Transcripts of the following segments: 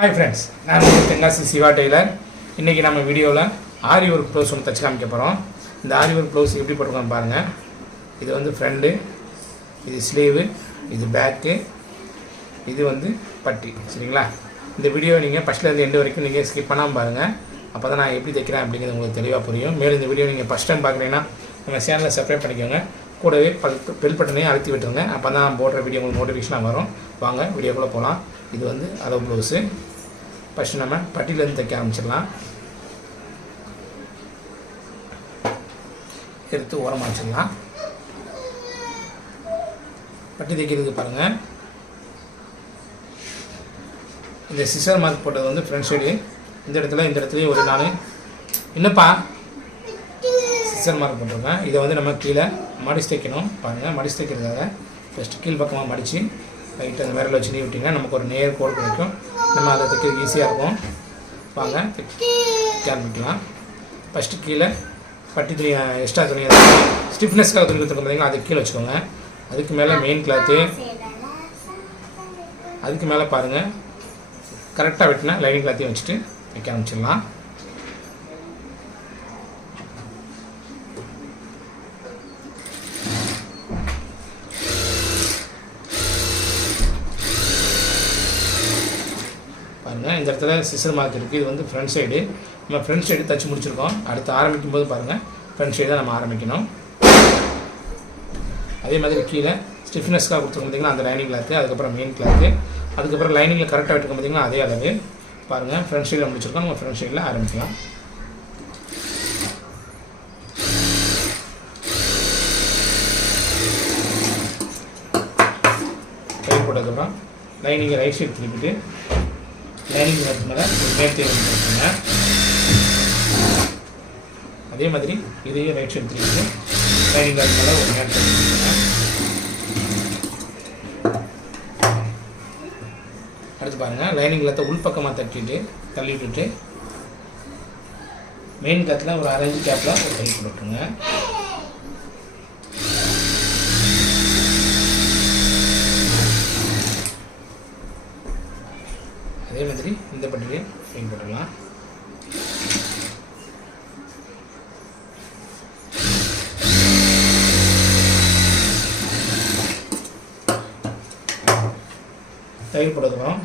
Hi friends, நான் Tenkasi Siva Taylor. இன்றைக்கி நம்ம வீடியோவில் ஆரி ஒர்க் ப்ளவுஸ் ஒன்று தச்சு காமிக்க போகிறோம். இந்த ஆரி ஒர்க் ப்ளவுஸ் எப்படி போட்டுருக்கோம் பாருங்கள். இது வந்து ஃப்ரண்ட்டு, இது ஸ்லீவு, இது பேக்கு, இது வந்து பட்டி. சரிங்களா? இந்த வீடியோ நீங்கள் ஃபஸ்ட்லேருந்து எண்டு வரைக்கும் நீங்கள் ஸ்கிப் பண்ணாமல் பாருங்கள். அப்போ தான் நான் எப்படி தைக்கிறேன் அப்படிங்கிறது உங்களுக்கு தெளிவாக புரியும். மேலும் இந்த வீடியோ நீங்கள் ஃபஸ்ட் டைம் பார்க்குறீங்கன்னா நம்ம சேனலை சப்ஸ்கிரைப் பண்ணிக்கோங்க. கூடவே பெல் பட்டனையும் அழுத்தி விட்டுருங்க. அப்போ தான் நான் போடுற வீடியோ உங்களுக்கு நோட்டிஃபிகேஷனாக வரும். வாங்க வீடியோக்குள்ளே போகலாம். இது வந்து அளவு ப்ளவுஸு. ஃபஸ்ட்டு நம்ம பட்டியிலேருந்து தைக்க ஆரம்பிச்சிடலாம். எடுத்து ஓரமாக வச்சிடலாம். பட்டி தைக்கிறதுக்கு பாருங்கள், இந்த சிசர் மார்க் போட்டது வந்து ஃப்ரண்ட் சைடு. இந்த இடத்துலையும் ஒரு நான் என்னப்பா சிசர் மார்க் போட்டிருக்கேன். இதை வந்து நம்ம கீழே மடிச்சு தைக்கணும். பாருங்கள், மடிச்சு தைக்கிறதுக்காக ஃபஸ்ட்டு கீழ் பக்கமாக மடித்து லைட்டு அந்த விரல் வச்சு நீ விட்டிங்கன்னா நமக்கு ஒரு நேர் கோடு கிடைக்கும். நம்ம அதை தைக்கிறது ஈஸியாக இருக்கும். வாங்க ஆரம்பிக்கலாம். ஃபஸ்ட்டு கீழே பட்டி துணி, எக்ஸ்ட்ரா துணி, ஸ்டிஃப்னஸ்க்காக துணி கொடுத்துருக்கோம் பார்த்தீங்கன்னா, அதுக்கு கீழே வச்சுக்கோங்க. அதுக்கு மேலே மெயின் கிளாத்து, அதுக்கு மேலே பாருங்கள் கரெக்டாக வெட்டினா லைனிங் கிளாத்தையும் வச்சுட்டு வைக்க ஆரம்பிச்சிடலாம். பாருங்கள், இந்த இடத்துல சிசர் மார்க் இருக்குது. இது வந்து ஃப்ரண்ட் சைடு. நம்ம ஃப்ரண்ட் சைடு தச்சு முடிச்சிருக்கோம். அடுத்து ஆரம்பிக்கும் போது பாருங்கள், ஃப்ரண்ட் சைடு தான் நம்ம ஆரம்பிக்கணும். அதே மாதிரி கீழே ஸ்டிஃப்னஸ்க்காக கொடுத்துருக்கோம் பார்த்திங்கன்னா, அந்த லைனிங் கிளாத்து, அதுக்கப்புறம் மெயின் கிளாத்து, அதுக்கப்புறம் லைனிங்கில் கரெக்டாக விட்டுருக்கோம் பார்த்திங்கன்னா அதே அளவு. பாருங்கள், ஃப்ரண்ட் சைடில் முடிச்சிருக்கோம். நம்ம ஃப்ரண்ட் சைடில் ஆரம்பிக்கலாம். கை போட்டதுக்கப்புறம் லைனிங்கை ரைட் சைடு திருப்பிட்டு லைனிங் கிளாத் மேலே ஒரு நேர்த்தி வந்துருக்குங்க. அதே மாதிரி இதையும் ரைட் சைடு திருப்பிட்டு லைனிங் கிளாத் மேலே ஒரு நேர்த்தி வந்துருக்குங்க. அடுத்து பாருங்கள், லைனிங் கிளாத்தை உள்பக்கமாக தள்ளி விட்டுட்டு மெயின் கிளாத்தில் ஒரு 1/2 இன்ச் கேப்பில் ஒரு கை போட்டுருங்க. அதே மாதிரி இந்த பட்டிலையும் கை போட்டுடலாம். தையல் போட்டுக்கிறோம்.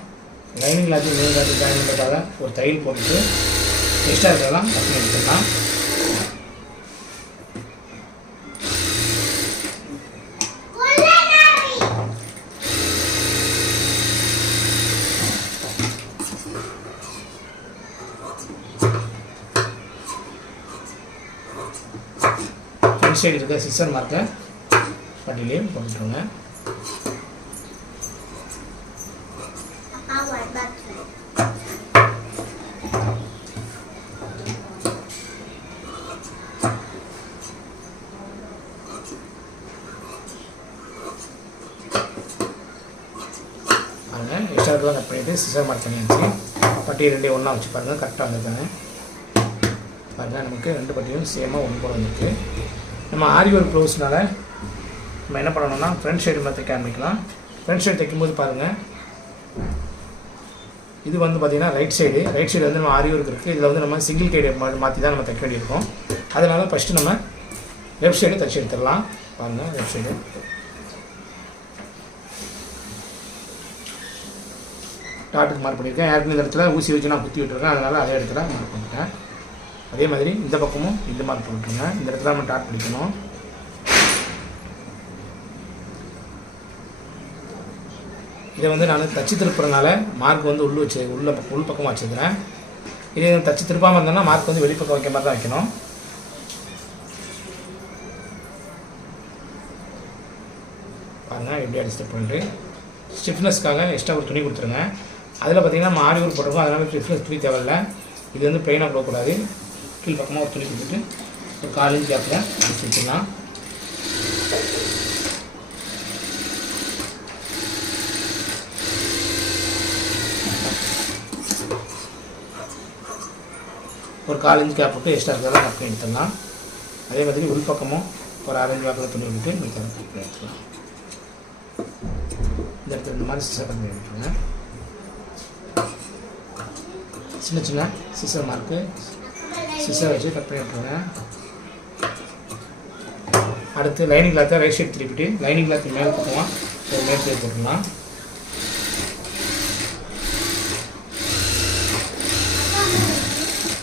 லைனிங் கிளாத்தையும் மெயின் கிளாத்தையும் ஜாயின் பண்ணுறதுக்காக ஒரு தையல் போட்டுட்டு எக்ஸ்ட்ரா இருக்கிறதெல்லாம் கட் பண்ணி எடுத்துக்கலாம். ஃப்ரண்ட் சைடு இருக்க சிசர் மார்க்கை பட்டிலையும் போட்டுருங்க. எக்ஸ்ட்ரா கட் பண்ணிவிட்டு சிசர் மார்க் பண்ணியாச்சு. பட்டி ரெண்டையும் ஒன்றா வச்சு பாருங்கள், கரெக்டாக வந்துருக்காங்க. பாருங்கள், நமக்கு ரெண்டு பட்டியும் சேமாக ஒன்று போல வந்துருக்கு. நம்ம ஆரி ஒர்க் ப்ளவுஸ்னால நம்ம என்ன பண்ணணும்னா ஃப்ரண்ட் சைடு மாதிரி தைக்க ஆரம்பிக்கலாம். ஃப்ரண்ட் சைடு தைக்கும்போது பாருங்கள், இது வந்து பார்த்திங்கன்னா ரைட் சைடு வந்து நம்ம ஆரி ஒர்க் இருக்குது. இதில் வந்து நம்ம சிங்கிள் கைடு மாற்றி தான் நம்ம தைக்க வேண்டியிருக்கோம். அதனால் ஃபஸ்ட்டு நம்ம லெஃப்ட் சைடு தைச்சி எடுத்துடலாம். பாருங்கள், லெஃப்ட் சைடு டாட்டுக்கு மார்க் பண்ணியிருக்கேன். ஏற்கனவே இந்த இடத்துல ஊசி வச்சு நான் குத்தி விட்டுருக்கேன். அதனால் அதே இடத்துல மார்க் பண்ணிட்டேன். அதே மாதிரி இந்த பக்கமும் இந்த மார்க் பண்ணிட்டுருங்க. இந்த இடத்துல நம்ம டாட் பிடிக்கணும். இதை வந்து நான் தச்சு திருப்புறதுனால மார்க் வந்து உள் பக்கமாக வச்சுருக்கிறேன். இதே தச்சு திருப்பாமல் இருந்தோம்னா மார்க் வந்து வெளிப்பக்கம் வைக்க மாதிரி தான் வைக்கணும். பாருங்கள், எப்படி அடிச்சு பண்ணிட்டு ஸ்டிஃப்னஸ்க்காக எக்ஸ்ட்ரா ஒரு துணி கொடுத்துருங்க. அதில் பார்த்திங்கன்னா நம்ம ஆரி ஒர்க் போட்டிருக்கோம். அதனால் ஸ்டிஃப்னஸ் துணி தேவையில்லை. இது வந்து பெயினாக போடக்கூடாது. கீழ் பக்கமாக ஒரு துணி கொடுத்துட்டு ஒரு 1/4 இன்ச் கேப்பில் அடிச்சு வச்சுக்கலாம். ஒரு 1/4 இன்ச் கேப் விட்டு எக்ஸ்ட்ரா இருக்கிறதெல்லாம் கட் பண்ணி எடுத்துடலாம். அதே மாதிரி உள்பக்கமும் ஒரு 1/2 இன்ச் கேப்பில் துணி விட்டு எடுத்துக்கலாம். இந்த இடத்துல இந்த மாதிரி சிசர் பண்ணி விட்டுருங்க. சின்ன சின்ன சிசர் மார்க்கு சிசர் வச்சு கட் பண்ணி விட்டுருங்க. அடுத்து லைனிங் கிளாத்தை ரைட் சைடு திருப்பிட்டு லைனிங் கிளாத்து மேலே பக்கமாக ஒரு மேல் தையல் போட்டுடலாம்.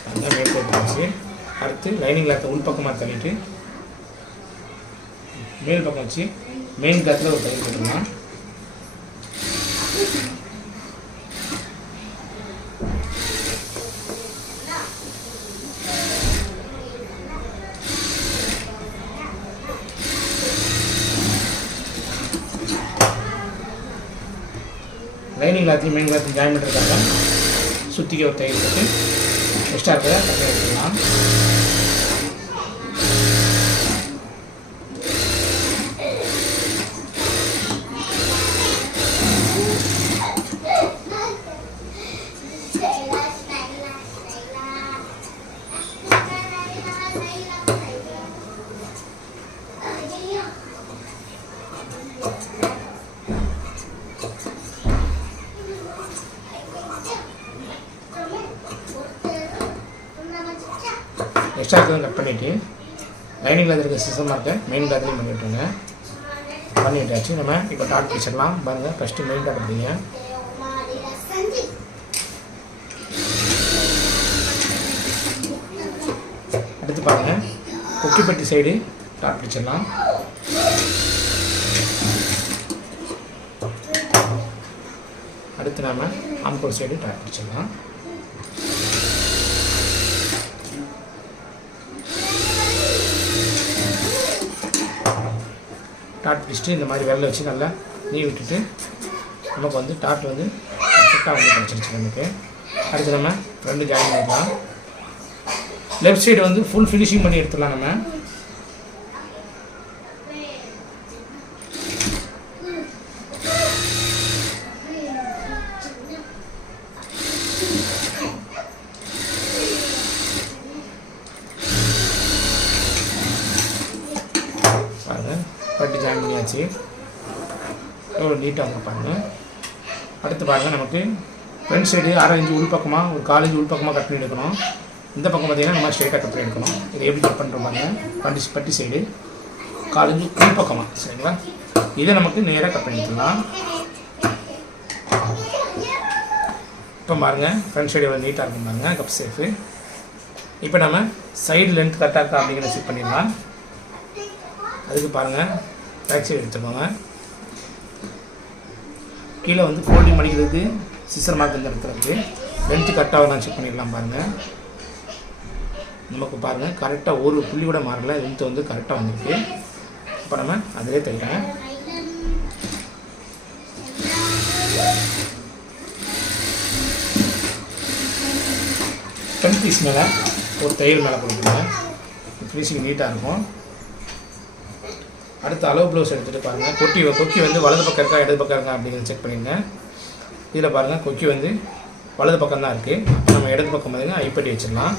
அதுதான் மேல் தையல் போட்டுச்சு. அடுத்து லைனிங் கிளாத்தை உள் பக்கமாக தள்ளிட்டு மேல் பக்கம் வச்சு மெயின் கிளாத்தில் ஒரு தையல் போட்டுடலாம். லைனிங் கிளாத்தையும் மெயின் கிளாத்தையும் ஜாயின் பண்ணுறதுக்காக சுற்றிக்க ஒரு தையல் போட்டு எக்ஸ்ட்ரா இருக்கிறத கட் எடுத்துக்கலாம். எக்ஸ்ட்ரா இருக்கிறத கட் பண்ணிவிட்டு லைனிங் கிளாத் இருக்க சிசர் மார்க்கை மெயின் கிளாத்லையும் பண்ணி விட்டுருங்க. பண்ணிவிட்டாச்சு. நம்ம இப்போ டாட் பிடிச்சிடலாம். பாருங்கள், ஃபஸ்ட்டு மெயின் டாட் எடுத்தீங்க. அடுத்து பாருங்கள், கொக்கிப்பட்டி சைடு டாட் பிடிச்சிடலாம். அடுத்து நாம் ஆம்கோல் சைடு டாட் பிடிச்சிடலாம். டாட் பிடிச்சிட்டு இந்த மாதிரி விரல வச்சு நல்லா நீவி விட்டுட்டு நமக்கு வந்து டாட் வந்து பர்ஃபெக்டாக வந்து கிடச்சிருச்சு நமக்கு. அடுத்து நம்ம ரெண்டு ஜாயின் பண்ணிடலாம். லெஃப்ட் சைடு வந்து ஃபுல் ஃபினிஷிங் பண்ணி எடுத்துடலாம். நம்ம பட்டி ஜாயின் பண்ணியாச்சு. எவ்வளோ நீட்டாக வந்து பாருங்கள். அடுத்து பாருங்கள், நமக்கு ஃப்ரண்ட் சைடு 6 இன்ச்சு உள் பக்கமாக ஒரு 4 இன்ச்சு உள் பக்கமாக கட் பண்ணி எடுக்கணும். இந்த பக்கம் பார்த்திங்கன்னா நம்ம ஸ்ட்ரெயிட்டாக கட் பண்ணி எடுக்கணும். இது எப்படி கட் பண்ணுற பாருங்க, பட்டி சைடு 4 இன்ச்சு உள் பக்கமாக, சரிங்களா? இதை நமக்கு நேராக கட் பண்ணி எடுத்துக்கலாம். இப்போ பாருங்கள், ஃப்ரண்ட் சைடு எவ்வளோ நீட்டாக இருக்கும் பாருங்கள், கப் சேஃபு. இப்போ நம்ம சைடு லென்த் கரெக்டாக இருக்கா அப்படிங்கிறத செக் பண்ணிடலாம். அதுக்கு பாருங்கள், பேக் சைடு எடுத்துக்கோங்க. கீழே வந்து ஃபோல்டிங் பண்ணிக்கிறதுக்கு சிசர் மார்க் இந்த இடத்துல இருக்குது. லென்த்து கரெக்டாக தான் செக் பண்ணிடலாம். பாருங்கள், நமக்கு பாருங்கள் கரெக்டாக ஒரு புள்ளி கூட மாறல, லென்த்து வந்து கரெக்டாக வந்துருக்கு. இப்போ நம்ம அதிலே தைக்கிறேன். ஃப்ரண்ட் பீஸ் மேலே ஒரு தையல் மேலே கொடுக்குங்க. ஃபினிஷிங் நீட்டாக இருக்கும். அடுத்து அளவு ப்ளவுஸ் எடுத்துகிட்டு பாருங்கள், கொக்கி வந்து வலது பக்கம் இருக்கா இடது பக்கம் இருக்கா அப்படிங்கிறத செக் பண்ணிடுங்க. இதில் பாருங்கள், கொக்கி வந்து வலது பக்கம் தான் இருக்குது. நம்ம இடது பக்கம் பார்த்திங்கன்னா ஐப்பட்டி வச்சிடலாம்.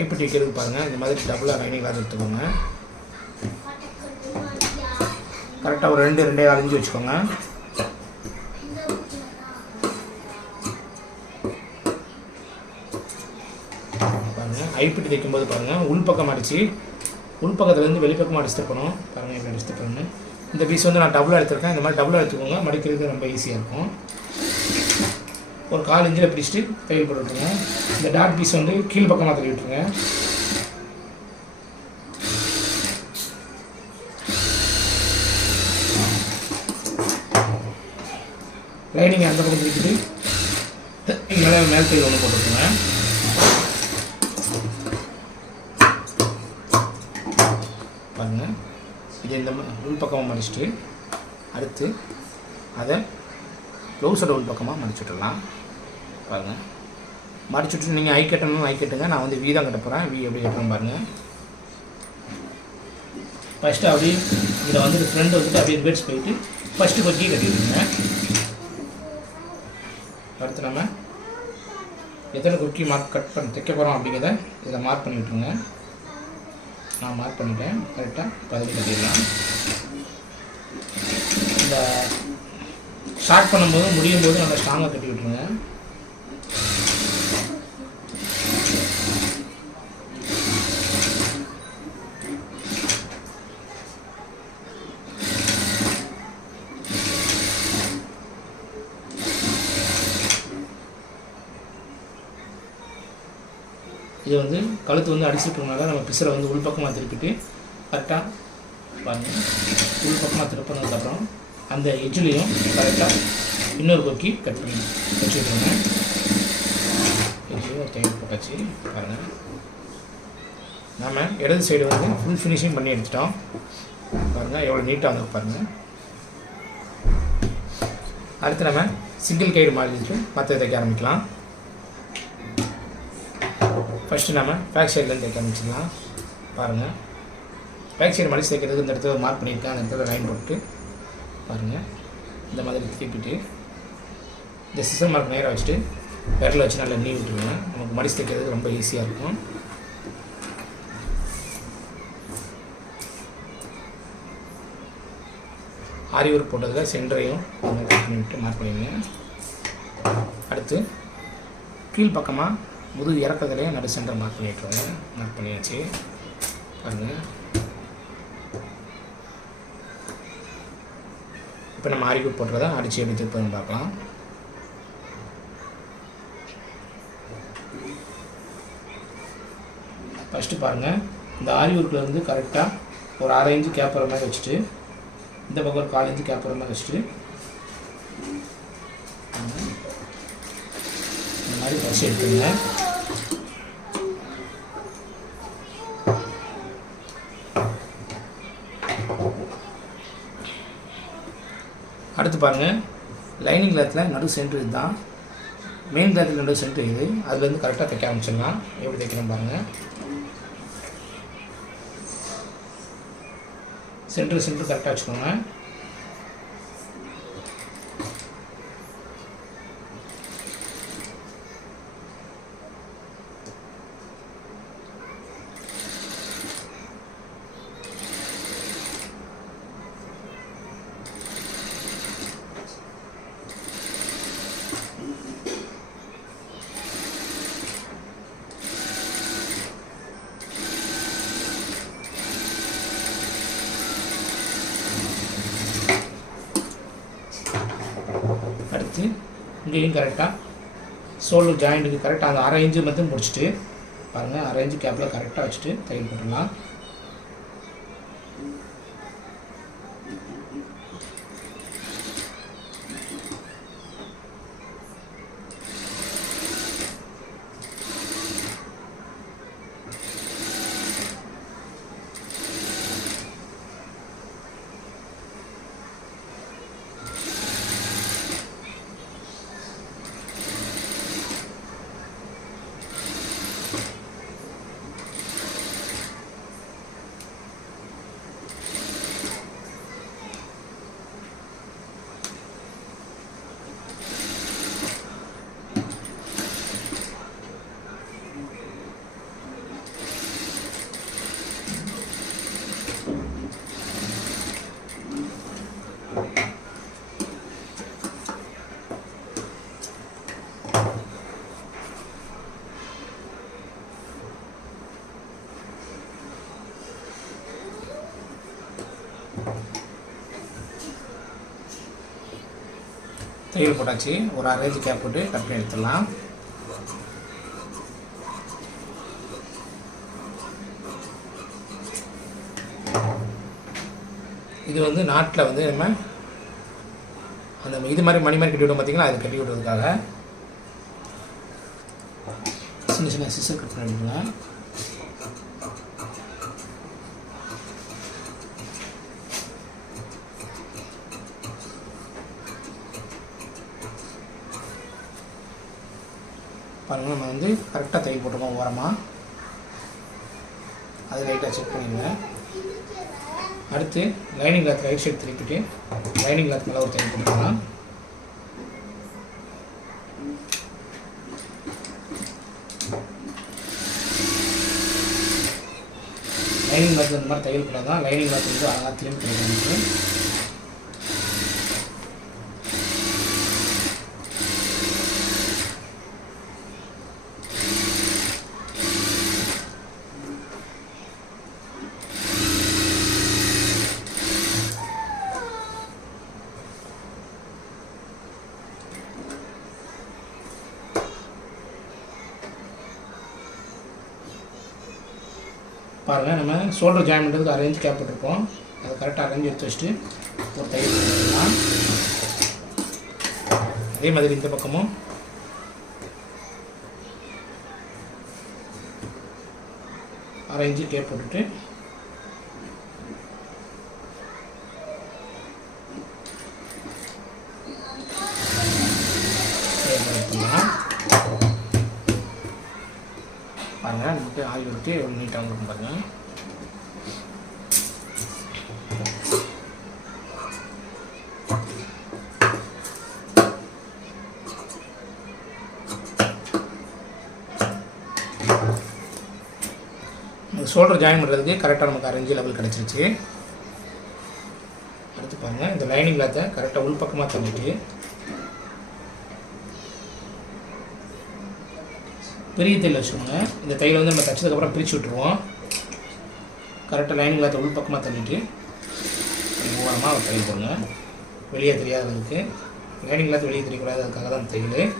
ஐப்பட்டி வைக்கிறதுக்கு பாருங்கள், இந்த மாதிரி டபுளாக லைனிங் கிளாத் எடுத்துக்கோங்க. கரெக்டாக ஒரு 2.25 இன்ச்சு வச்சுக்கோங்க. பாருங்கள், ஐப்பட்டி தைக்கும்போது பாருங்கள், உள்பக்கம் அடித்து உள்பக்கத்துலேருந்து வெளிப்பக்கமாக அடிச்சு தைக்கணும். பாருங்கள், எப்படி அடிச்சு தைக்கணும்னு. இந்த பீஸ் வந்து நான் டபுளாக எடுத்துருக்கேன். இந்த மாதிரி டபுளாக எடுத்துக்கோங்க, மடிக்கிறதுக்கு ரொம்ப ஈஸியாக இருக்கும். ஒரு 4 இன்ச்சில் பிடிச்சிட்டு தையல் போட்டு விட்டுருங்க. இந்த டாட் பீஸ் வந்து கீழ் பக்கமாக தள்ளி விட்டுருங்க. லைனிங் அந்த பக்கம் பிடிச்சிட்டு மேல் தையல் ஒன்று போட்டுருக்குங்க. பாருங்கள், இது இந்த உள் பக்கமாக மடிச்சுட்டு அடுத்து அதை ப்ளவுஸோட உள் பக்கமாக மடிச்சு விட்டுடலாம். பாருங்கள், மடிச்சு விட்டு நீங்கள் ஐ கட்டுங்க. நான் வந்து வீ தான் கட்ட போகிறேன். வீ எப்படி கட்டணும் பாருங்கள். ஃபஸ்ட்டு அப்படியே இதில் வந்துட்டு ஃப்ரெண்ட் வந்துட்டு அப்படியே பேட்ஸ் போயிட்டு ஃபஸ்ட்டு கொக்கி கட்டிடுங்க. அடுத்து நம்ம எத்தனை கொக்கி தைக்க போகிறோம் அப்படிங்கிறத இதில் மார்க் பண்ணி விட்டுருங்க. நான் மார்க் பண்ணிட்டேன். கரெக்டாக 10 கட்டிடலாம். இந்த ஸ்டார்ட் பண்ணும்போது முடியும் போது நல்லா ஸ்ட்ராங்காக கட்டி விட்டுருங்க. இது வந்து கழுத்து வந்து அடிச்சுட்டுனால நம்ம பிசரை வந்து உள்பக்கமாக திருப்பிட்டு கரெக்டாக பாருங்கள், உள்பக்கமாக திருப்பினதுக்கப்புறம் அந்த எஜ்ஜுலேயும் கரெக்டாக இன்னொரு கொக்கி கட் பண்ணி வச்சுக்கிட்டுருங்க. எஜ்ஜையும் தையல் போட்டாச்சு. பாருங்கள், நாம் இடது சைடு வந்து ஃபுல் ஃபினிஷிங் பண்ணி எடுத்துட்டோம். பாருங்கள் எவ்வளோ நீட்டாக வந்து பாருங்கள். அடுத்து நம்ம சிங்கிள் கைடு மாதிரி மற்ற தைக்க ஆரம்பிக்கலாம். ஃபஸ்ட்டு நம்ம பேக் சைட்லேருந்து தைக்க ஆரம்பிச்சிடலாம். பாருங்கள், பேக் சைடு மடிச்சு தைக்கிறதுக்கு இந்த இடத்துல மார்க் பண்ணியிருக்கேன். அந்த இடத்துல லைன் போட்டு பாருங்கள், இந்த மாதிரி திருப்பிட்டு இந்த சிசர் மார்க் நேராக வச்சுட்டு விரலை வச்சு நல்லா நீ விட்டுருங்க. நமக்கு மடிச்சு தைக்கிறதுக்கு ரொம்ப ஈஸியாக இருக்கும். ஆரி ஒர்க் போட்டதில் சென்டரையும் கட் பண்ணி விட்டு மார்க் பண்ணிடுங்க. அடுத்து கீழ் பக்கமாக முதுகு இறக்கத்துலேயே நடு சென்டர் மார்க் பண்ணிட்டுருங்க. மார்க் பண்ணியாச்சு. பாருங்கள், இப்போ நம்ம ஆரி ஒர்க் போட்டுறதை அடித்து எப்படி திருப்பி பார்க்கலாம். ஃபஸ்ட்டு பாருங்கள், இந்த ஆரி ஒர்க்கில் வந்து கரெக்டாக ஒரு 1/2 இன்ச்சு கேப் வர மாதிரி வச்சுட்டு இந்த பக்கம் ஒரு 1/4 இன்ச்சு கேப் வர மாதிரி வச்சுட்டு இந்த மாதிரி பறிச்சு எடுத்துங்க. அடுத்து பாருங்கள், லைனிங் கிளாத்தில் நடு சென்டர் இது தான், மெயின் கிளாத்தில் நடு சென்டர் இது. அதுலேருந்து கரெக்டாக தைக்க ஆரம்பிச்சிடலாம். எப்படி தைக்கணும் பாருங்கள். சென்டர் கரெக்டாக வச்சுக்கோங்க. அடுத்து இங்கேயும் கரெக்டாக ஷோல்டர் ஜாயிண்ட்டுக்கு கரெக்டாக அந்த 1/2 இன்ச்சு மட்டும் முடிச்சுட்டு பாருங்கள், 1/2 இன்ச்சு கேப்பில் கரெக்டாக வச்சுட்டு தையல் போட்டுடலாம். தையல் போட்டாச்சு. ஒரு 1/2 இன்ச்சு கேப் போட்டு கட் பண்ணி எடுத்துடலாம். இது வந்து நாட்டில் வந்து நம்ம அந்த இது மாதிரி மணி மாதிரி கட்டி விடும் பார்த்தீங்களா, அது கட்டி விடுறதுக்காக சின்ன சின்ன சிசர் கட் பண்ணிக்கலாம். பாருங்கள், நம்ம வந்து கரெக்டாக தையல் போட்டுருக்கோம் ஓரமாக. அது லைட்டாக செக் பண்ணிடுங்க. அடுத்து லைனிங் கிளாத் ரைட் சைடு திருப்பிட்டு லைனிங் கிளாத் மேலே ஒரு தையல் போட்டுக்கலாம். லைனிங் கிளாத்தில் இந்த மாதிரி தையல் போட்டால் தான் லைனிங் கிளாத் வந்து அழகாக திரும்பி கிடைக்கும். பாருங்கள், நம்ம ஷோல்டர் ஜாயின் பண்ணுறதுக்கு 1/2 இன்ச் கேப் போட்டிருக்கோம். அதை கரெக்டாக 1/2 இன்ச் எடுத்து வச்சுட்டு ஒரு தையல் போட்டுக்கலாம். அதே மாதிரி இந்த பக்கமும் அரை இன்ச்சு கேப் போட்டுட்டு பாருங்கள், நமக்கு ஆகி விட்டு எவ்வளோ நீட்டாக இருக்கும் பாருங்கள். ஷோல்டர் ஜாயின் பண்ணுறதுக்கு கரெக்டாக நமக்கு 1/2 இன்ச் லெவல் கிடச்சிருச்சு. அடுத்து பாருங்கள், இந்த லைனிங் கிளாத்தை கரெக்டாக உள்பக்கமாக தள்ளிட்டு பெரிய தையல் வச்சுக்கோங்க. இந்த தையலை வந்து நம்ம தைச்சதுக்கப்புறம் பிரித்து விட்டுருவோம். கரெக்டாக லைனிங் கிளாத்தை உள்பக்கமாக தள்ளிட்டு ஓரமாக ஒரு தையல் போடுங்க. வெளியே தெரியாததுக்கு லைனிங் கிளாத் வெளியே தெரியக்கூடாது, அதுக்காக தான் தையல்.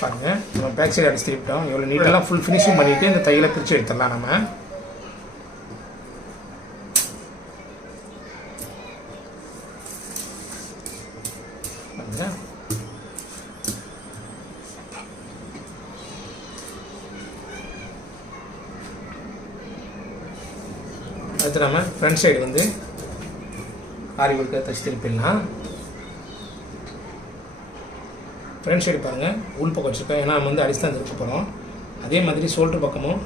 பாருங்கள், நம்ம பேக் சைடு அடிச்சு திருப்பிட்டோம். எவ்வளோ நீட்டெல்லாம் ஃபுல் ஃபினிஷிங் பண்ணிவிட்டு இந்த தையலை பிரித்து எடுத்துடலாம். நம்ம அடுத்து நம்ம ஃப்ரண்ட் சைடு வந்து ஆரி ஒர்க்கை தச்சு திருப்பிடலாம். ஃப்ரண்ட் சைடு பாருங்கள், உள் பக்கம் வச்சுருக்கோம். ஏன்னா நம்ம வந்து அடிச்சு தான் திருப்ப போகிறோம். அதே மாதிரி ஷோல்டர் பக்கமும்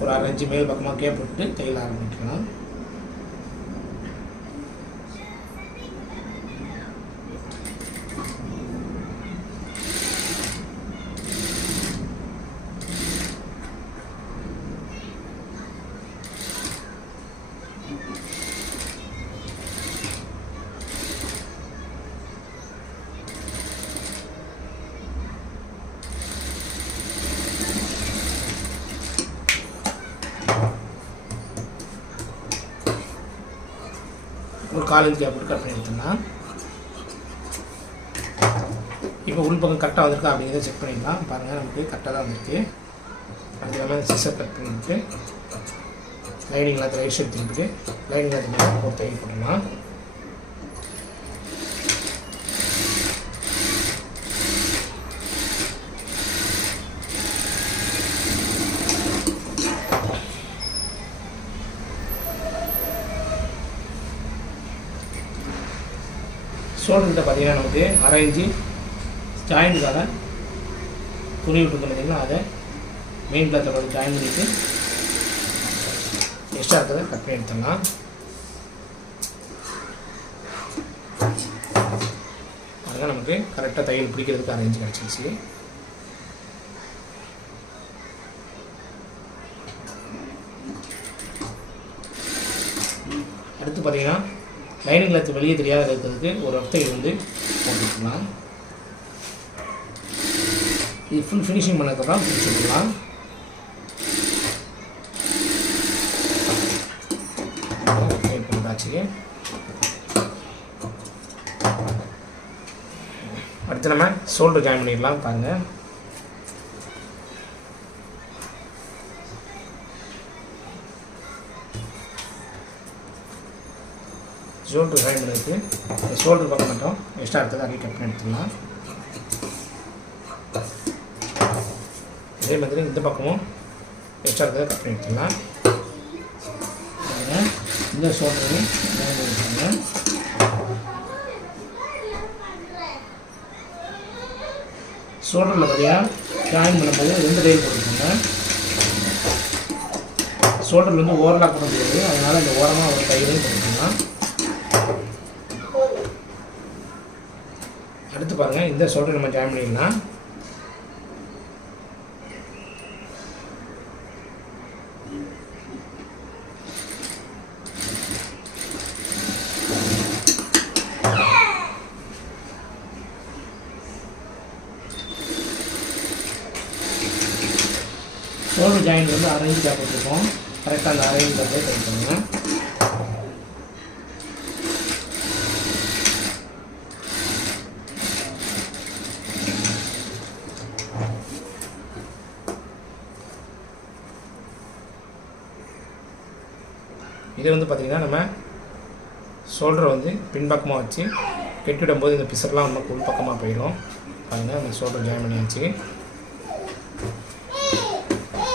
ஒரு 1/2 இன்ச் மேல் பக்கமாக கேப் விட்டு தையல் ஆரம்பிக்கலாம். ஒரு 1/4 இன்ச் கேப் போட்டு கட் பண்ணி எடுத்துடலாம். இப்போ உள் பக்கம் கரெக்டாக வந்திருக்கா அப்படிங்கிறத செக் பண்ணிடலாம். பாருங்கள், நமக்கு கரெக்டாக தான் வந்திருக்கு. அது இல்லாமல் சிசர் கட் பண்ணிட்டு லைனிங் கிளாத் ரைட் சைடு திரும்பிட்டு லைனிங் கிளாத் மேலே ஒரு தையல் போடலாம். ஷோல்டர்கிட்ட பார்த்தீங்கன்னா நமக்கு 1/2 இன்ச்சு ஜாயிண்ட்டுக்காக துணி விட்டு பார்த்தீங்கன்னா அதை மெயின் கிளாத்தோட ஜாயின் பண்ணிவிட்டு எக்ஸ்ட்ரா இருக்கிறத கட் பண்ணி எடுத்துடலாம். அதுதான் நமக்கு கரெக்டாக தையல் பிடிக்கிறதுக்கு 1/2 இன்ச்சு கிடச்சிருச்சு. அடுத்து பார்த்தீங்கன்னா லைனிங் கிளாத் வெளியே தெரியாத இருக்கிறதுக்கு ஒரு தையல் வந்து போட்டுக்கலாம். இது ஃபுல் ஃபினிஷிங் பண்ணதுக்கப்புறம் பிடிச்சி விடலாம். பண்ணாச்சு. அடுத்து நம்ம ஷோல்டர் ஜாயின் பண்ணிடலாம். பாருங்கள், ஷோல்டர் ஜாயின் பண்ணிட்டு ஷோல்டர் பக்கம் மட்டும் எக்ஸ்ட்ரா எடுத்தது அப்படியே கட் பண்ணி எடுத்துக்கலாம். அதே மாதிரி இந்த பக்கமும் எக்ஸ்ட்ரா இருக்கிறத கட் பண்ணி எடுத்துக்கலாம். இந்த ஷோல்டரையும் ஜாயின் பண்ணிட்டாங்க. ஷோல்டரில் பார்த்தீங்கன்னா ஜாயின் பண்ணும்போது 2 டைல் போட்டுக்கோங்க. ஷோல்டரில் வந்து ஓவர்லாக் பண்ண முடியாது, அதனால் இந்த ஓரமாக ஒரு தையலையும் போட்டுக்கலாம். அடுத்து பாருங்கள், இந்த ஷோல்டர் நம்ம ஜாயின் பண்ணிடலாம். ஷோல்டர் ஜாயின் வந்து அரேஞ்ச் கேப் போட்டுருக்கோம். கரெக்டாக அந்த அரேஞ்ச் கேப்பே கட் பண்ணுங்கள். இது வந்து பார்த்திங்கன்னா நம்ம ஷோல்டரை வந்து பின்பக்கமாக வச்சு கெட்டிவிடும்போது இந்த பிசர்லாம் நமக்கு உள்பக்கமாக போயிடும். பாருங்கள், நம்ம ஷோல்டர் ஜாயின் பண்ணியாச்சு.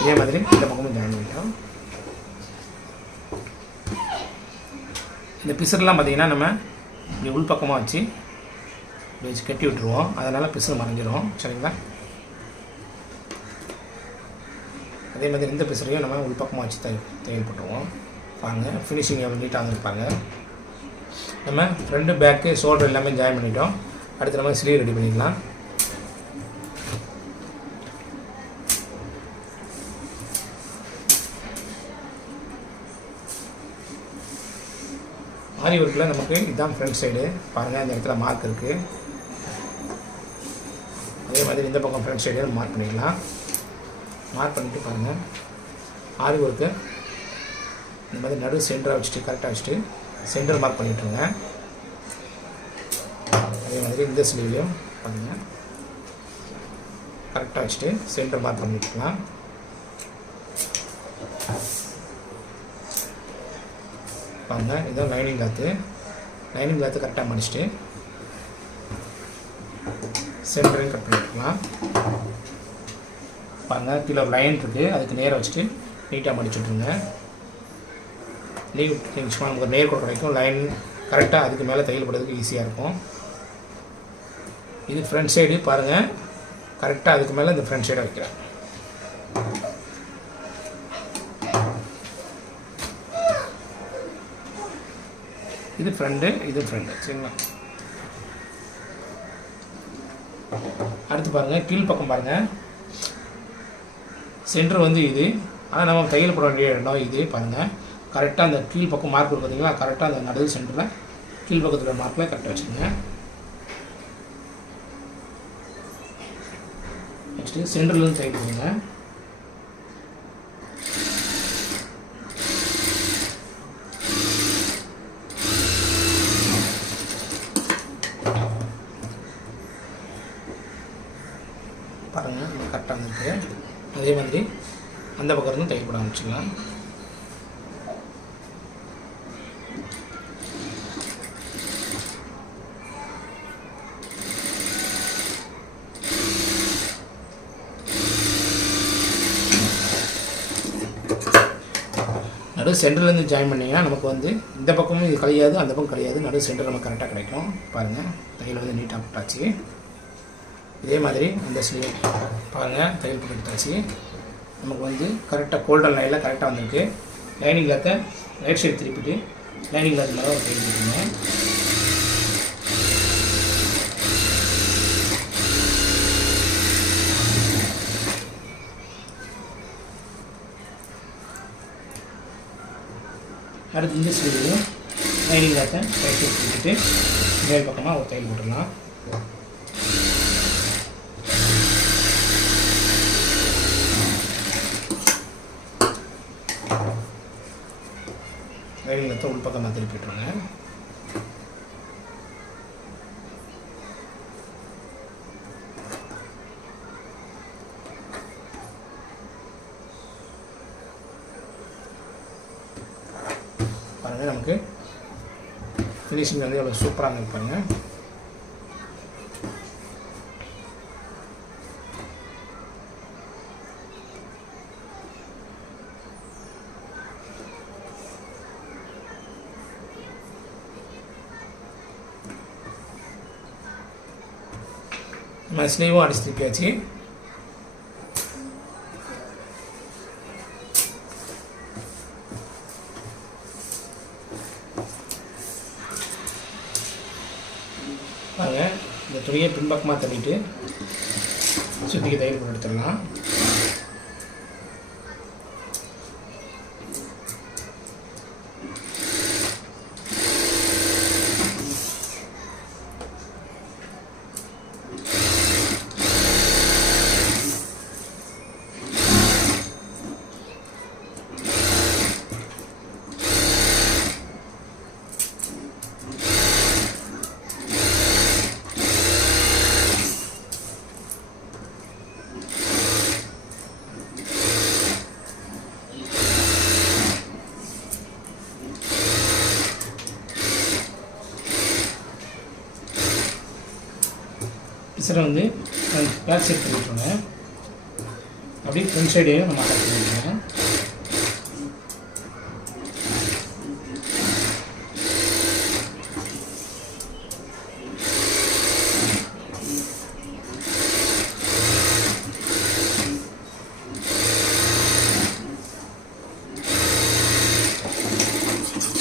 இதே மாதிரி இந்த பக்கமும் ஜாயின் பண்ணிட்டோம். இந்த பிசர்லாம் பார்த்திங்கன்னா நம்ம இப்படி உள்பக்கமாக வச்சு இப்படி வச்சு கட்டி விட்டுருவோம். அதனால் பிசர் மறைஞ்சிடும். சரிங்களா? அதே மாதிரி இந்த பிசரையும் நம்ம உள்பக்கமாக வச்சு தையல் போட்டுருவோம். பாருங்கள், ஃபினிஷிங் எவ்வளோ நீட்டாக இருப்பாங்க. நம்ம ஃப்ரண்ட்டு பேக்கு ஷோல்டர் எல்லாமே ஜாயின் பண்ணிட்டோம். அடுத்து நம்ம ஸ்லீவ் ரெடி பண்ணிக்கலாம். ஆரி ஒர்க்கில் நமக்கு இதுதான் ஃப்ரண்ட் சைடு. பாருங்கள், இந்த இடத்துல மார்க் இருக்குது. அதே மாதிரி இந்த பக்கம் ஃப்ரண்ட் சைடு மார்க் பண்ணிக்கலாம். மார்க் பண்ணிவிட்டு பாருங்கள், ஆரி ஒர்க்கு இந்த மாதிரி நடு சென்டராக வச்சுட்டு கரெக்டாக வச்சுட்டு சென்டர் மார்க் பண்ணிவிட்ருங்க. அதே மாதிரி இந்த ஸ்லீவ்லையும் பாருங்கள், கரெக்டாக வச்சுட்டு சென்டர் மார்க் பண்ணிட்டுக்கலாம். பாருங்கள், இதுதான் லைனிங் கிளாத்து கரெக்டாக மடிச்சுட்டு சென்டரையும் கட் பண்ணிட்டுக்கலாம். பாருங்கள், கீழே ஒரு லைன் இருக்குது, அதுக்கு நேராக வச்சுட்டு நீட்டாக மடிச்சுட்ருங்க. லீவ் சும்மா நமக்கு நேர் கொண்டு கிடைக்கும். லைன் கரெக்டாக அதுக்கு மேலே தையல் போடுறதுக்கு ஈஸியாக இருக்கும். இது ஃப்ரண்ட் சைடு. பாருங்கள், கரெக்டாக அதுக்கு மேலே இந்த ஃப்ரண்ட் சைடை வைக்கிறேன். இது ஃப்ரண்ட்டு, இது ஃப்ரண்ட்டு. சரிங்களா? அடுத்து பாருங்கள், கீழ் பக்கம் பாருங்கள், சென்டர் வந்து இது. ஆனால் நம்ம தையல் போட வேண்டிய இடம் இது. பாருங்கள், கரெக்டாக அந்த கீழ் பக்கம் மார்க் இருக்குது பார்த்தீங்களா, கரெக்டாக அந்த நடுவு சென்டரில் கீழ் பக்கத்தில் மார்க்கில் கரெக்டாக வச்சுருங்க. நெக்ஸ்ட்டு சென்டர்லேருந்து தையல் போடுங்க. பாருங்கள், கரெக்டாக வந்துருக்கு. அதே மாதிரி அந்த பக்கம் இருந்து தையல் போட ஆரம்பிச்சிடலாம். நடு சென்டர்லேருந்து ஜாயின் பண்ணிங்கன்னா நமக்கு வந்து இந்த பக்கமும் இது கழியாது, அந்த பக்கம் கழியாது. நடு சென்டர் நமக்கு கரெக்டாக கிடைக்கும். பாருங்கள், தையல் வந்து நீட்டாக போட்டாச்சு. இதே மாதிரி அந்த ஸ்லீவ் பாருங்கள், தையல் போட்டு எடுத்தாச்சு. நமக்கு வந்து கரெக்டாக கோல்டன் லைனில் கரெக்டாக வந்திருக்கு. லைனிங் கிளாத்தை ரைட் சைடு திருப்பிட்டு லைனிங் கிளாத் மேலே தையல் போட்டுருங்க. அடுத்து இந்த ஸ்லீவ்லையும் லைனிங் கிளாத்தை ரைட் சைடு திருப்பிட்டு மேல் பக்கமாக ஒரு தையல் போட்டுடலாம். லைனிங் கிளாத்தை உள் பக்கமாக திருப்பிட்டுருங்க. பாருங்கள், நமக்கு ஃபினிஷிங் வந்து எவ்வளோ சூப்பராக இருப்பாங்க. நம்ம ஸ்லீவும் அடிச்சு திருப்பியாச்சு. பாருங்கள், இந்த துணியை பின்பக்கமாக தள்ளிட்டு சுற்றிக்கு தையல் போட்டு எடுத்துடலாம். பிசரை வந்து பேக் சைட் பண்ணி விட்டுருங்க. அப்படியே ஃப்ரண்ட் சைடையும் நம்ம அட்டாச் பண்ணி விட்டுருங்க.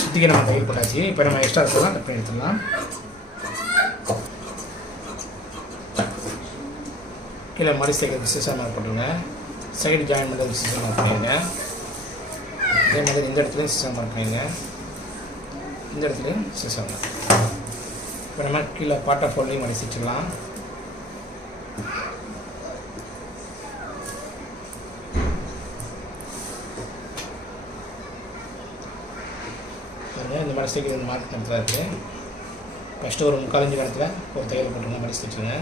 சுற்றிக்கு நம்ம தையல் போட்டாச்சு. இப்போ நம்ம எக்ஸ்ட்ரா இருக்கலாம் கட் பண்ணி எடுத்துடலாம். கீழே மடிச்சு தைக்கிறது சிசர் மார்க் பண்ணுங்க. சைடு ஜாயின் பண்ணுறது சிசர் மார்க் பண்ணிடுங்க. அதே மாதிரி இந்த இடத்துலையும் சிசர் மார்க் பண்ணிடுங்க. இந்த இடத்துலையும் சிசர் மார்க். இப்போ நம்ம கீழே பாட்டா ஃபோல்டையும் மடிச்சு வச்சுக்கலாம். இந்த மடிச்சு தைக்கிறது இந்த மார்க் இடத்துல இருக்குது. ஃபஸ்ட்டு ஒரு 3/4 இன்ச் இடத்துல ஒரு தையல் போட்டுருங்க. மடிச்சு வச்சுருங்க.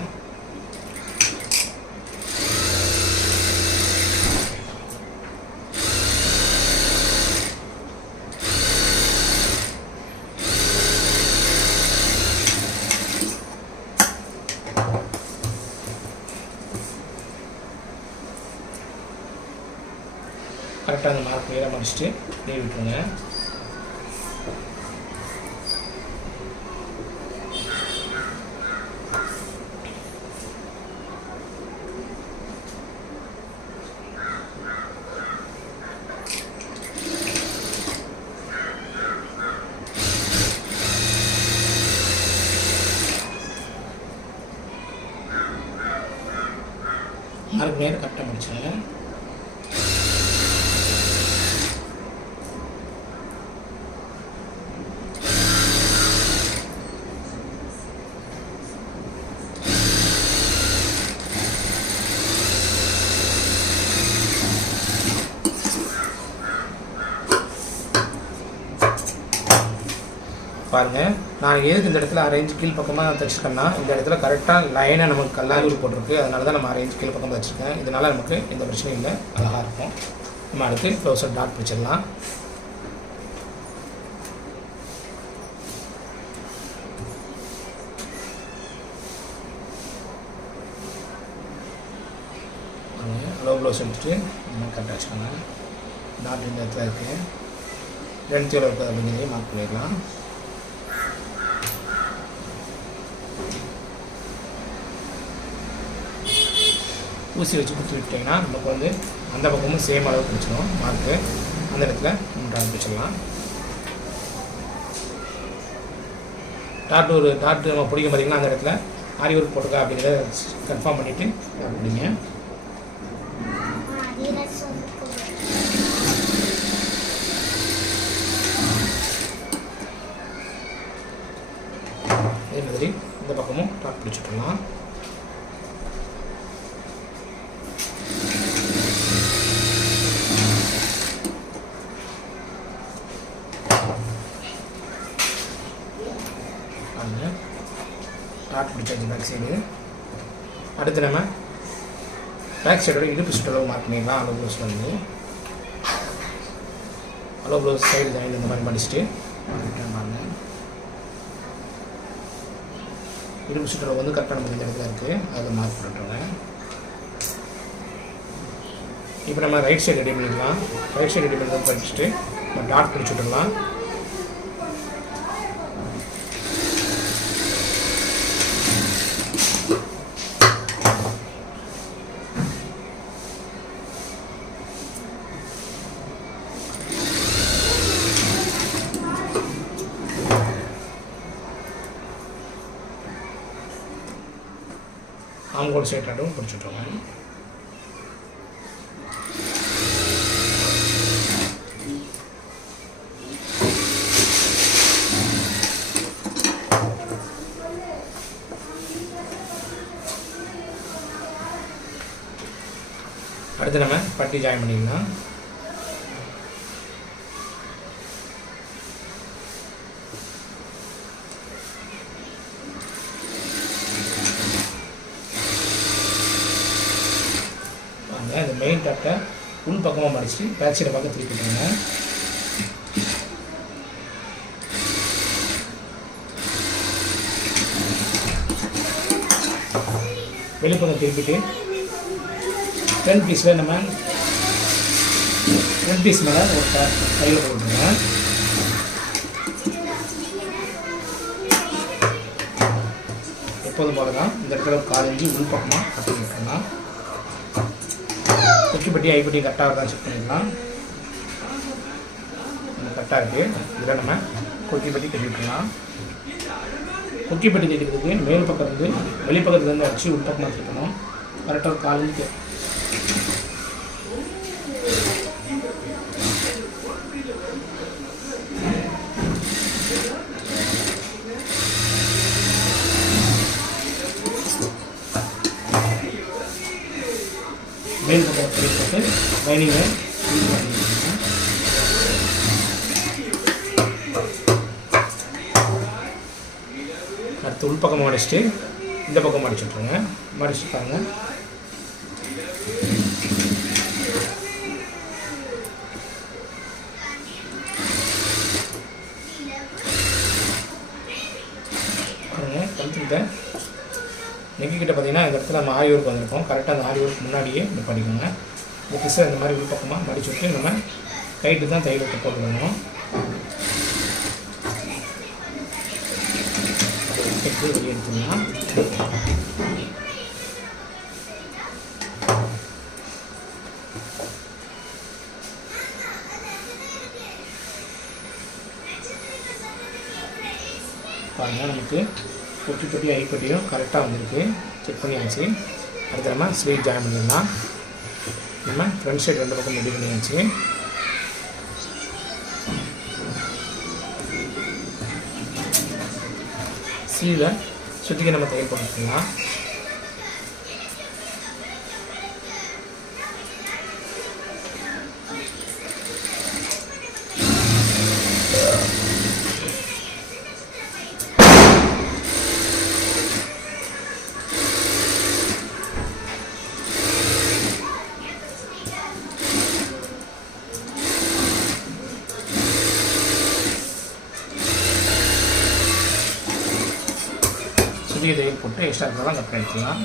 கரெக்டாக அந்த மார்க் கிளியராக மடிச்சுட்டு நீ விட்டுருங்க. மார்க் நேரம் கரெக்டாக முடிச்சுங்க. பாருங்கள், நான் எதுக்கு இந்த இடத்துல அரேஞ்ச் கீழ் பக்கமாக தைச்சிருக்கேன்னா, இந்த இடத்துல கரெக்டாக லைனாக நமக்கு கல்லாரி போட்டிருக்கு. அதனால தான் நம்ம அரேஞ்ச் கீழ் பக்கம் தைச்சிருக்கேன். இதனால் நமக்கு எந்த பிரச்சனையும் இல்லை, அழகாக இருக்கும். நம்ம அடுத்து க்ளோஸர் டாட் பிடிச்சிடலாம். லோ க்ளோஸ் எடுத்துகிட்டு நம்ம கரெக்டாக வச்சுக்கோங்க. டாட் இந்த இடத்துல இருக்குது. லென்த் எவ்வளோ இருக்குது அப்படிங்கிறதையும் மார்க் பண்ணிடலாம். ஊசி வச்சு குத்தி விட்டிங்கன்னா நமக்கு வந்து அந்த பக்கமும் சேம் அளவு பிடிச்சிடும் மார்க்கு. அந்த இடத்துல நம்ம பிடிச்சிடலாம். டாட் நம்ம பிடிக்க பார்த்தீங்கன்னா அந்த இடத்துல ஆரி ஒர்க் போட்டுக்கா அப்படிங்கிறத கன்ஃபார்ம் பண்ணிவிட்டு பிடிங்க. அதே மாதிரி இந்த பக்கமும் டாட் பிடிச்சிட்டலாம். டாட் பிடிச்சாச்சு பேக் சைடு. அடுத்து நம்ம பேக் சைடோட இடுப்பு சுற்றளவு மார்க் பண்ணிடலாம். அலோ ப்ளவுஸில் வந்து அலோ ப்ளவுஸ் சைடு ஜாயின் இந்த மாதிரி மடிச்சுட்டு பாருங்க. இடுப்பு சுற்றளவு வந்து கரெக்டாக நம்ம இந்த இடத்துல இருக்குது, அதில் மார்க் பண்ணிட்டுருங்க. இப்போ நம்ம ரைட் சைடு ரெடி பண்ணிடலாம். ரைட் சைடு ரெடி பண்ணுறது படிச்சுட்டு நம்ம டாட் பிடிச்சி விட்டுடலாம். ஆம்கோல் சைட் நடுவும் பிடிச்சிட்ருங்க. அடுத்து நம்ம பட்டி ஜாயின் பண்ணிக்கலாம். இந்த மெயின் தட்டை உள் பக்கமாக மடிச்சுட்டு பேக் சைடை பக்கம் திருப்பிட்டுருங்க. வெளிப்பக்கம் திருப்பிட்டு ஃப்ரண்ட் பீஸில் நம்ம ஃப்ரண்ட் பீஸ் மேலே ஒரு கையில் போட்டுருங்க. எப்போதும் போல தான் இந்த இடத்துல 1/4 இன்ச்சு உள் பக்கமாக கட்டி விட்டுருலாம். கொக்கிப்பட்டி ஐப்பட்டி கரெக்டாக தான் செக் பண்ணிக்கலாம். கரெக்டாக இருக்குது. இதில் நம்ம கொக்கிப்பட்டி கட்டி விட்டுருலாம். கொக்கிப்பட்டி தைக்கிறதுக்கு மேல் பக்கத்துலேருந்து வெளிப்பக்கத்துலேருந்து வச்சு உள் பக்கமாக தைக்கணும். கரெக்டாக 1/4 இன்ச்சு மேல் பக்கம் போட்டு லைனிங்கை யூஸ் பண்ணிக்கலாம். அடுத்து உள் பக்கம் மடிச்சுட்டு இந்த பக்கம் மடிச்சுட்ருங்க. மடிச்சுட்டு பாருங்க. கழுத்துக்கிட்ட நெக்கிக்கிட்ட பார்த்தீங்கன்னா இந்த இடத்துல நம்ம ஆரி ஒர்க் வந்திருக்கோம். கரெக்டாக அந்த ஆரி ஒர்க் முன்னாடியே இந்த பண்ணிக்கோங்க. இந்த பிசை இந்த மாதிரி உள் பக்கமாக மடிச்சு விட்டு நம்ம கைட்டு தான் தையல் விட்டு போட்டுக்கணும். வெளியே எடுத்துக்கலாம். பாருங்கள், நமக்கு கொக்கிப்பட்டி ஐப்பட்டியும் கரெக்டாக வந்திருக்கு. செக் பண்ணியாச்சு. அடுத்து நம்ம ஸ்லீவ் ஜாயின் பண்ணிடலாம். நம்ம ஃப்ரண்ட் சைடு 2 பக்கம் ரெடி பண்ணியாச்சு. ஸ்லீவில் சுற்றிக்கு நம்ம தையல் போட்டுக்கலாம். சுற்றிக்கு தையல் போட்டு எக்ஸ்ட்ரா இருக்கிறதெல்லாம் கட் பண்ணிக்கலாம்.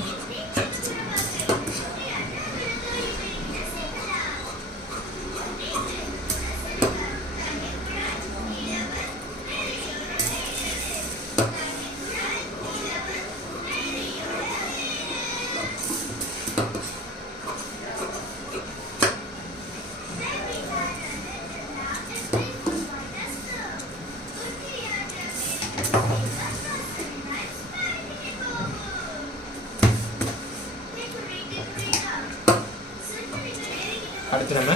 அடுத்து நம்ம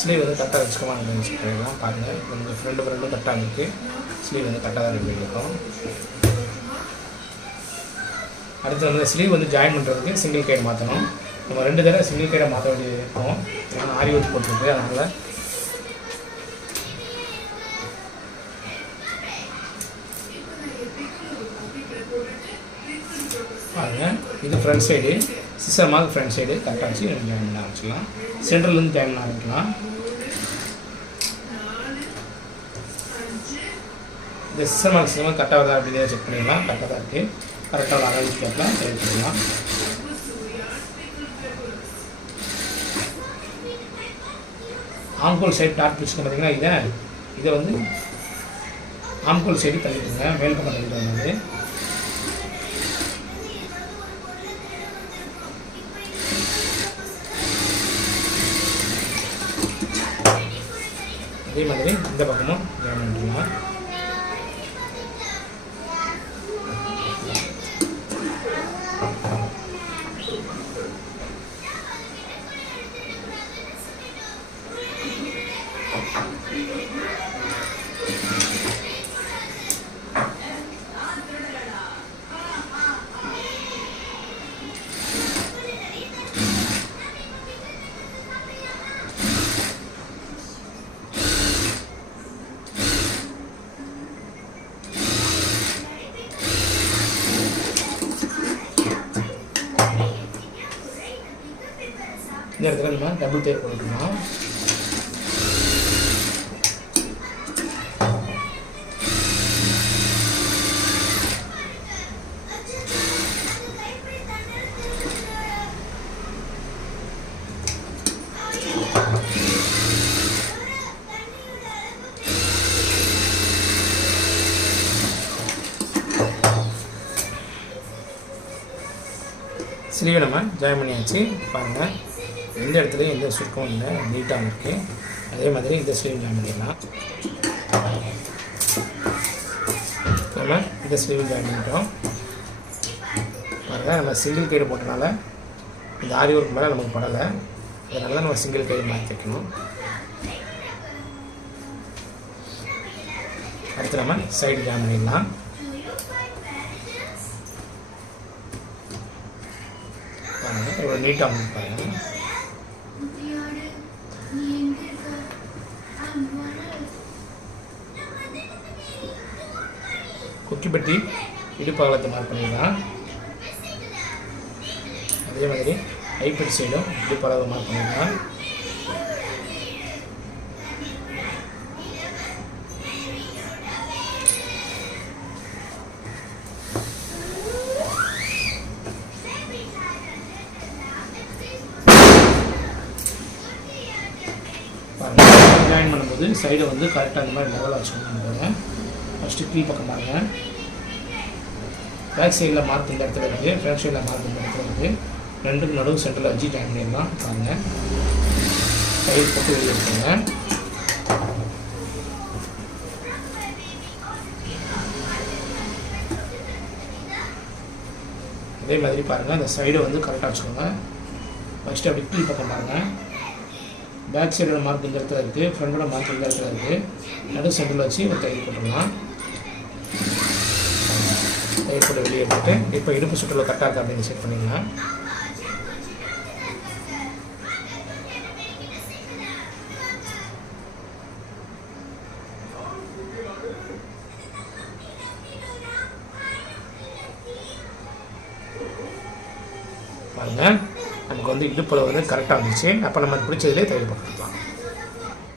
ஸ்லீவ் வந்து கரெக்டாக வச்சுக்கோமா செக் பண்ணிடலாம். பாருங்கள், கொஞ்சம் ஃப்ரெண்டும் கரெக்டாக இருக்குது. ஸ்லீவ் வந்து கரெக்டாக தான் ரெடி பண்ணியிருக்கோம். அடுத்து வந்து ஸ்லீவ் வந்து ஜாயின் பண்ணுறதுக்கு சிங்கிள் கைடு மாற்றணும். நம்ம 2 தடவை சிங்கிள் கைடை மாற்ற வேண்டியது இருக்கும். ஏன்னா ஆரி ஒர்க் போட்டுருக்கு. அதனால் பாருங்கள், இது ஃப்ரண்ட் சைடு சிஸ்டர் மாதிரி ஃப்ரண்ட் சைடு கரெக்டாக வச்சு ஜாயின் பண்ண ஆரம்பிச்சிக்கலாம். சென்ட்ரல்லேருந்து ஜாயின் பண்ண ஆரம்பிக்கலாம். இந்த சிஸ்டர் மாதிரி கரெக்டாக வருதா அப்படியே செக் பண்ணிடலாம். கரெக்டாக தான் இருக்குது. கரெக்டாக ஒரு அரேஞ்ச் கேட்கலாம் டைப் பண்ணிடலாம். ஆம்கோல் சைடு டாட் பிடிச்சிங்க பார்த்தீங்கன்னா இதை வந்து ஆம்கோல் சைடு தள்ளிட்டுங்க. மேல் பக்கம் தள்ளிட்டு வந்தது. அதே மாதிரி இந்த பக்கமும் ஜாயின் பண்ணிக்கலாம். இந்த இடத்துல நம்ம டபுள் டேப் போட்டுக்கலாம். ஸ்லீவ் நம்ம ஜாயின் பண்ணியாச்சு. பாருங்கள், எந்த இடத்துலையும் எந்த சுருக்கமும் இல்லை, நீட்டாக இருக்குது. அதே மாதிரி இந்த ஸ்லீவ் ஜாயின் பண்ணிடலாம். நம்ம இந்த ஸ்லீவ் ஜாயின் பண்ணிட்டோம். பாருங்கள், நம்ம சிங்கிள் கயிறு போட்டனால இந்த ஆரி ஒர்க் மேலே நமக்கு படலை. அதனால தான் நம்ம சிங்கிள் கயிறு மாற்றி வைக்கணும். அடுத்து நம்ம சைடு ஜாயின் பண்ணிடலாம். பாருங்கள், இவ்வளோ நீட்டாக வந்து பாருங்கள். குக்கிப்பட்டி இடுப்பு அகலத்தை மார்க் பண்ணிடலாம். அதே மாதிரி ஐப்பட்டி சைடும் இடுப்பு அளவை மார்க் பண்ணிடலாம். ஜாயின் பண்ணும்போது சைடை வந்து கரெக்டாக அந்த மாதிரி லெவலாக வச்சுக்கணும். ஃபஸ்ட்டு கீழ் பக்கம் பாருங்கள். பேக் சைடில் மார்க் இந்த இடத்துல இருக்குது, ஃப்ரண்ட் சைடில் மார்க் இந்த இடத்துல இருக்குது. ரெண்டுக்கு நடுவு சென்டரில் வச்சு ஜாயின் பண்ணிடலாம். பாருங்கள், சைடு போட்டு வெளியே இருக்குங்க. அதே மாதிரி பாருங்கள், அந்த சைடை வந்து கரெக்டாக வச்சுக்கோங்க. ஃபஸ்ட்டு அப்படி கீழ் பக்கம் பாருங்கள். பேக் சைடோட மார்க் இந்த இடத்துல இருக்குது, ஃப்ரண்டோட மார்க் இந்த இடத்துல இருக்குது. நடு சென்டரில் வச்சு ஒரு தையல் போட்டுடலாம். தையல் போட்டு வெளியே போட்டு இப்போ இடுப்பு சுற்றுல கரெக்டாக இருக்கா அப்படின்னு செக் பண்ணிடலாம். பாருங்கள், நமக்கு வந்து இடுப்பில் வந்து கரெக்டாக வந்துச்சு. அப்போ நம்ம பிடிச்சதுலேயே தையல் போட்டுக்கலாம்.